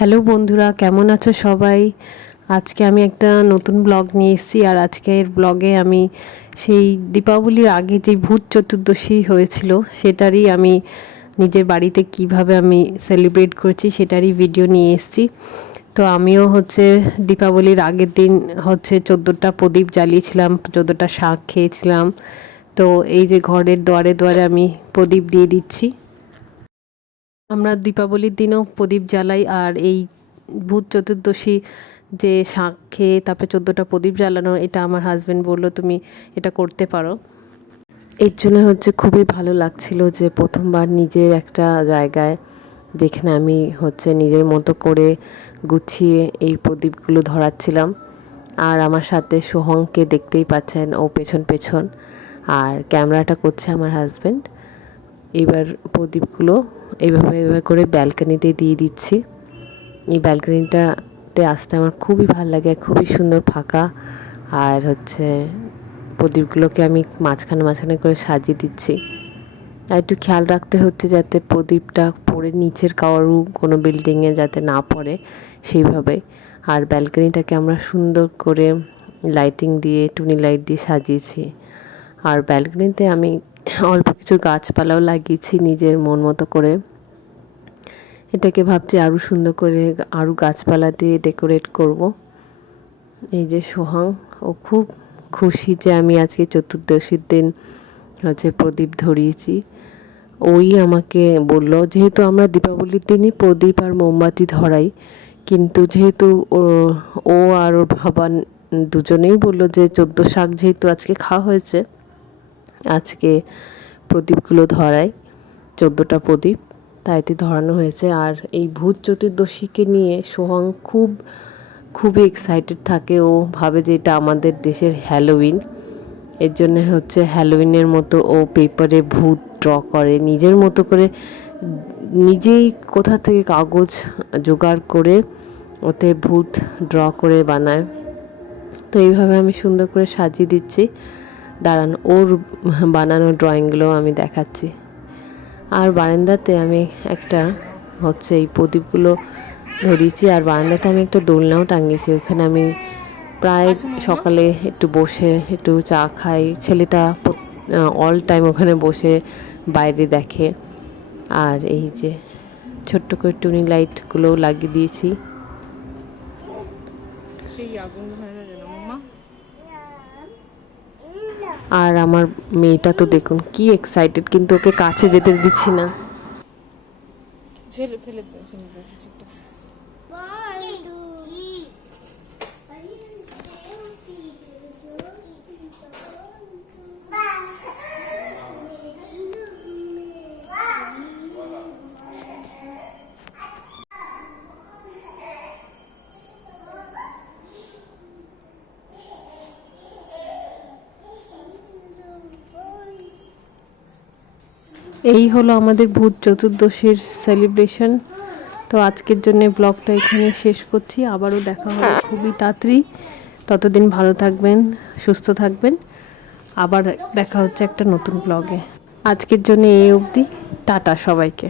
Hello বন্ধুরা, কেমন আছো সবাই? আজকে আমি একটা নতুন ব্লগ নিয়ে এসেছি। আর আজকের ব্লগে আমি সেই দীপাবলির আগে যে ভূত চতুর্দশী হয়েছিল সেটারই আমি নিজের বাড়িতে কিভাবে আমি সেলিব্রেট করেছি সেটারই ভিডিও নিয়ে এসেছি। তো আমিও দীপাবলির আগের দিন 14টা প্রদীপ জ্বালিয়েছিলাম, 14টা শাঁখ খেয়েছিলাম। তো এই যে ঘরের দুয়ারে দুয়ারে আমি প্রদীপ দিয়ে দিচ্ছি। আমরা দীপাবলির দিনও প্রদীপ জ্বালাই। আর এই ভূত চতুর্দশী যে শাঁখ খেয়ে তারপরে 14টা প্রদীপ জ্বালানো, এটা আমার হাজব্যান্ড বললো তুমি এটা করতে পারো। এর জন্য খুবই ভালো লাগছিল যে প্রথমবার নিজের একটা জায়গায় যেখানে আমি নিজের মতো করে গুছিয়ে এই প্রদীপগুলো ধরাচ্ছিলাম। আর আমার সাথে সোহংকে দেখতেই পাচ্ছেন, ও পেছন পেছন, আর ক্যামেরাটা করছে আমার হাজব্যান্ড। এবার প্রদীপগুলো এইভাবে করে ব্যালকনিতে দিয়ে দিচ্ছি। এই ব্যালকনিটাতে আসতে আমার খুবই ভালো লাগে, খুবই সুন্দর ফাঁকা। আর প্রদীপগুলোকে আমি মাঝখানে মাঝখানে করে সাজিয়ে দিচ্ছি। আর একটু খেয়াল রাখতে হচ্ছে যাতে প্রদীপটা পড়ে নিচের কোনো বিল্ডিংয়ে যাতে না পড়ে, সেইভাবে। আর ব্যালকনিটাকে আমরা সুন্দর করে লাইটিং দিয়ে, টুনি লাইট দিয়ে সাজিয়েছি। আর ব্যালকনিতে আমি অল্প কিছু গাছপালাও লাগিয়েছি নিজের মন মতো করে। এটাকে ভাবছি আরও সুন্দর করে আরও গাছপালা দিয়ে ডেকোরেট করব। এই যে সোহাং, ও খুব খুশি যে আমি আজকে চতুর্দশীর দিন প্রদীপ ধরিয়েছি। ওই আমাকে বলল, যেহেতু আমরা দীপাবলির দিনই প্রদীপ আর মোমবাতি ধরাই, কিন্তু যেহেতু ও আর ওর বাবা দুজনেই বলল যে 14 শাঁখ যেহেতু আজকে খাওয়া হয়েছে, আজকে প্রদীপগুলো ধরাই, 14টা প্রদীপ তাইতে ধরানো হয়েছে। আর এই ভূত চতুর্দশীকে নিয়ে সোহাং খুবই এক্সাইটেড থাকে। ও ভাবে যে এটা আমাদের দেশের হ্যালোউইন। এর জন্য হ্যালোউইনের মতো ও পেপারে ভূত ড্র করে নিজের মতো করে, নিজেই কোথা থেকে কাগজ জোগাড় করে ওতে ভূত ড্র করে বানায়। তো এইভাবে আমি সুন্দর করে সাজিয়ে দিচ্ছি। দাঁড়ান, ওর বানানো ড্রয়িংগুলো আমি দেখাচ্ছি। আর বারান্দাতে আমি একটা এই প্রদীপগুলো ধরিয়েছি। আর বারান্দাতে আমি একটা দোলনাও টাঙিয়েছি। ওখানে আমি প্রায় সকালে একটু বসে একটু চা খাই। ছেলেটা অল টাইম ওখানে বসে বাইরে দেখে। আর এই যে ছোট্ট করে টুনি লাইটগুলোও লাগিয়ে দিয়েছি। আর আমার মেয়েটা তো দেখুন কি এক্সাইটেড, কিন্তু ওকে কাছে যেতে দিচ্ছি না। এই হলো আমাদের ভূত চতুর্দশীর সেলিব্রেশন। তো আজকের জন্য ব্লগটা এখানে শেষ করছি। আবারও দেখা হবে খুবই তাড়াতাড়ি। ততদিন ভালো থাকবেন, সুস্থ থাকবেন। আবার দেখা হচ্ছে একটা নতুন ব্লগে। আজকের জন্য এই অবধি। টাটা সবাইকে।